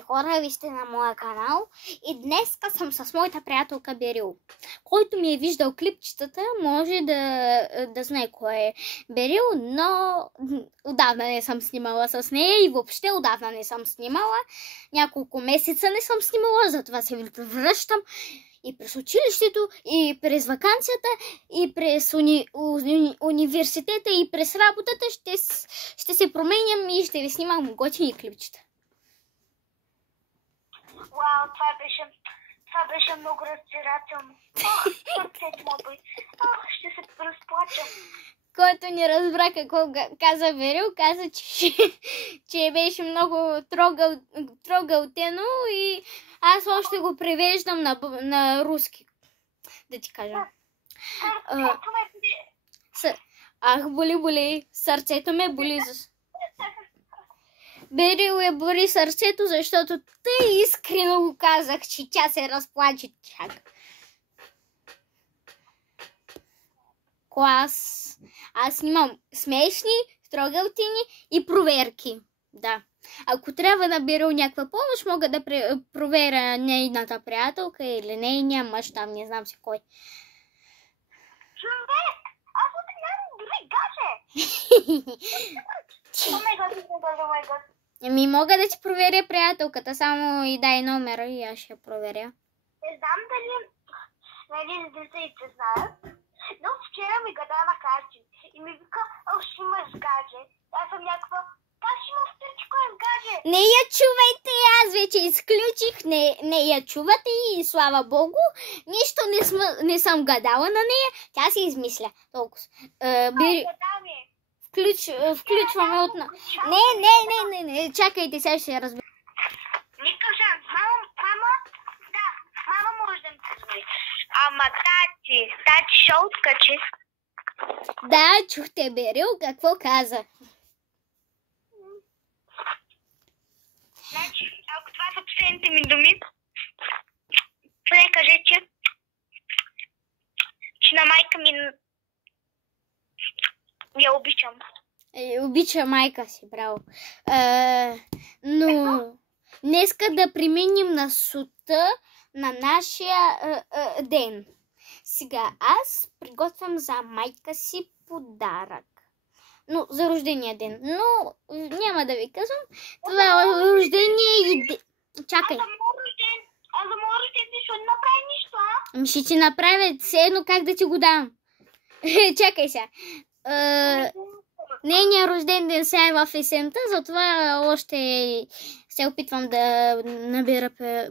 Хора, вие сте на моя канал и днес съм с моята приятелка Берил. Който ми е виждал клипчетата, може да знае кой е Берил, но отдавна не съм снимала с нея и въобще отдавна не съм снимала. Няколко месеца не съм снимала, затова се връщам и през училището, и през ваканцията, и през университета, и през работата ще се променям и ще ви снимам готини клипчета. Вау, това беше много разбирателно. Сърцето му бъде. Ще се разплача. Който не разбра какво каза Берил, каза, че беше много трогателно и аз още го превеждам на руски. Да ти кажа. Сърцето ме бъде. Ах, боли, сърцето ме боли. Берил е бори сърцето, защото тъй искрено го казах, че тя се разплаче чак. Клас. Аз снимам смешни, трогателни и проверки. Да. Ако трябва да Берил някаква помощ, мога да проверя нейната приятелка или нейния мъж, там не знам си кой. Човек! Аз не нямам дори гаже! Ами мога да ти проверя приятелката, само и дай номера и аз ще проверя. Не знам дали деците знаят, но вчера ми гадава карти и ми вика, ще имаш гадже. Аз съм някаква, как ще имаш тъчко с гадже? Не я чувайте, аз вече изключих, не я чувате и слава Богу, нищо не съм гадала на нея, тя си измисля. Толкова. Включваме от... Не, чакайте, сега ще разбера. Никъжа, мама може да ми позволи. Ама тати ще откачи. Да, чухте Берил, какво каза? Значи, ако това са последните ми думи, поне кажи, че на майка ми я обичам. Обича майка си, браво. Но днеска да преминем на сута на нашия ден. Сега аз приготвям за майка си подарък. Но за рождения ден. Но няма да ви казвам. Това е рождение и ден. Чакай. А за моят рожден не ще направи нищо, а? Ще ти направя все едно как да ти го дам. Чакай сега. Нейният рожден ден сега е в есента, затова още се опитвам да набера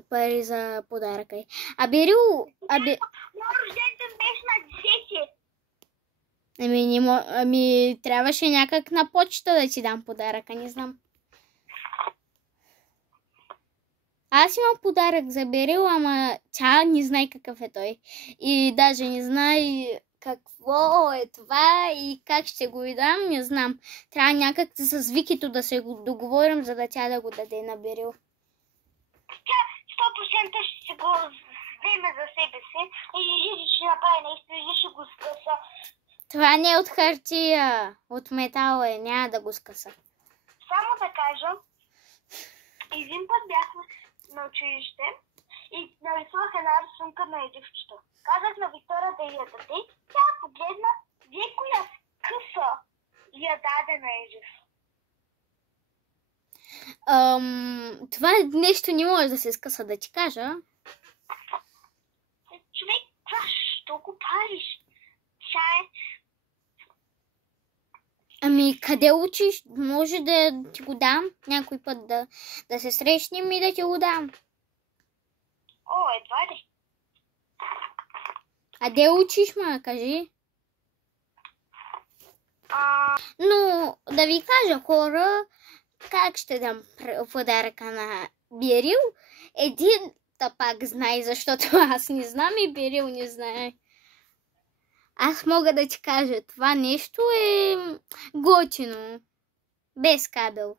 пари за подаръка й. Берил... Моят рожден ден беше на 10. Ами, трябваше някак на почта да ти дам подаръка, не знам. Аз имам подарък за Берил, ама тя не знае какъв е той. И даже не знае какво е това и как ще го й дам, не знам. Трябва някак с Викито да се го договорим, за да тя да го даде на Берил. Тя 100% ще се го вземе за себе си и ще направи нещо и ще го скъса. Това не е от хартия, от метал е, няма да го скъса. Само да кажа, един път бяхме на училище и нарисувах една рисунка на едивчето. Казах на Виктория да я даде, тя погледна, вие коя къса я даде на Ежев. Това нещо не може да се скъса, да ти кажа. Човек, защо го правиш? Тя е... Ами, къде учиш? Може да ти го дам някой път да се срещнем и да ти го дам. Едва ли. А де учиш, кажи? Но да ви кажа, хора, как ще дам подаръка на Берил? Един пак знае, защото аз не знам и Берил не знае. Аз мога да ти кажа, това нещо е готино. Без кабел.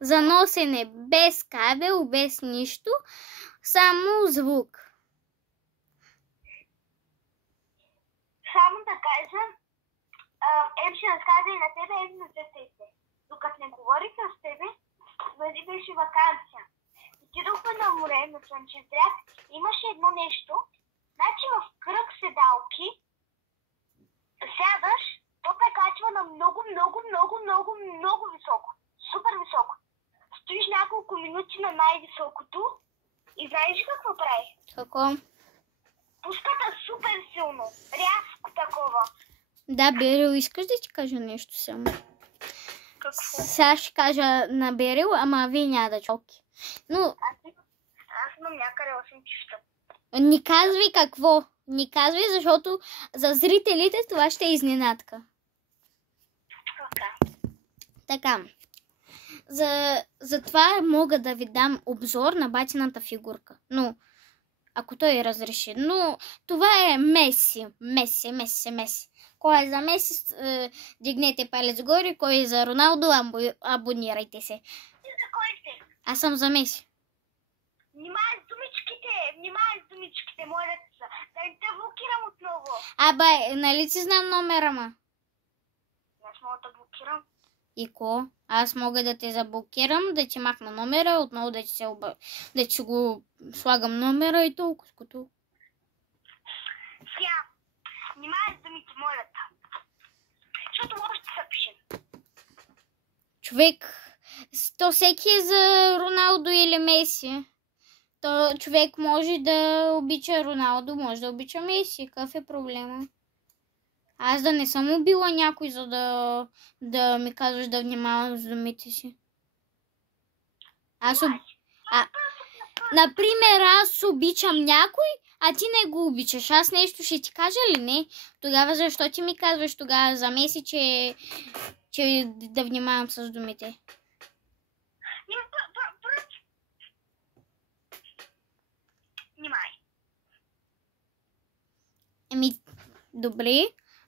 За носене без кабел, без нищо, само звук. Само да кажа, ще разказа и на тебе, и на сестрите. докато не говорихме с тебе, нали беше ваканция. Отидохме на море, на Слънчев бряг, имаше едно нещо, значи в кръг седалки сядаш, то те качва на много високо. Супер високо. Стоиш няколко минути на най-високото и знаеш ли какво прави? Какво? Пуската супер силно, рязко такова. Да, Берил, искаш да ти кажа нещо само? Какво? Сега ще кажа на Берил, ама вие няма да чуете. Но Аз имам някъде 8 чифта. не казвай какво. Не казвай, защото за зрителите това ще е изненадка. Така. За това мога да ви дам обзор на батината фигурка. Но, ако той разреши. Но това е Меси. Кой е за Меси, дигнете палец горе. Кой е за Роналдо, абонирайте се. Ти за кой сте? Аз съм за Меси. Внимай с думичките, моля се. Да не те блокирам отново. Абе, нали си знам номера, ма? Аз мога да блокирам. И ко? Аз мога да те заблокирам, да ти махна номера, отново да ти го слагам номера и толкова. Сега, внимай с думите, моля те. Защото може да се пише. Човек, то всеки е за Роналдо или Меси. То човек може да обича Роналдо, може да обича Меси. Какъв е проблема? Аз да не съм убила някой, за да ми казваш да внимавам с думите си. Например, аз обичам някой, а ти не го обичаш. Аз нещо ще ти кажа ли не? Тогава защо ти ми казваш тогава за Меси, че да внимавам с думите? Внимай. Добре.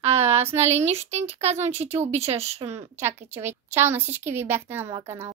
Аз нали нищо не ти казвам, че ти обичаш. Чакай, че вече. Чао на всички, ви бяхте на моя канал.